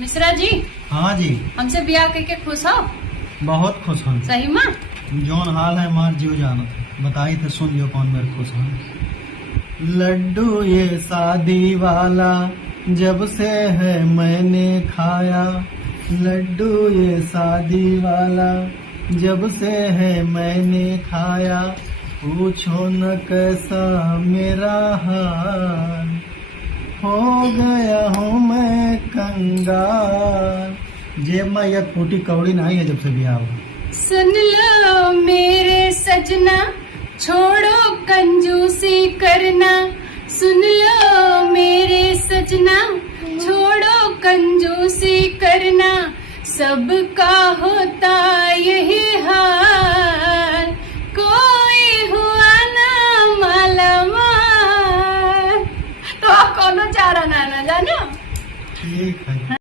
मिश्रा जी, हाँ जी, हमसे ब्याह करके खुश हो? बहुत खुश हूँ। सही माँ? जौन हाल है मार जीव जानत बताई थे, सुन लियो कौन मेरे खुश है। लड्डू ये शादी वाला जब से है मैंने खाया, लड्डू ये शादी वाला जब से है मैंने खाया, पूछो न कैसा मेरा हाल, हो गया हूँ मैं कंगाल। जेब में एक फूटी कौड़ी नहीं है जब से ब्याह हुआ। सुन लो मेरे सजना, छोड़ो कंजूसी करना। सुन लो मेरे सजना, छोड़ो कंजूसी करना। सबका होता यही हाल, कोई हुआ ना माला माल। तो आप कौन चारा ना जानो? ठीक है।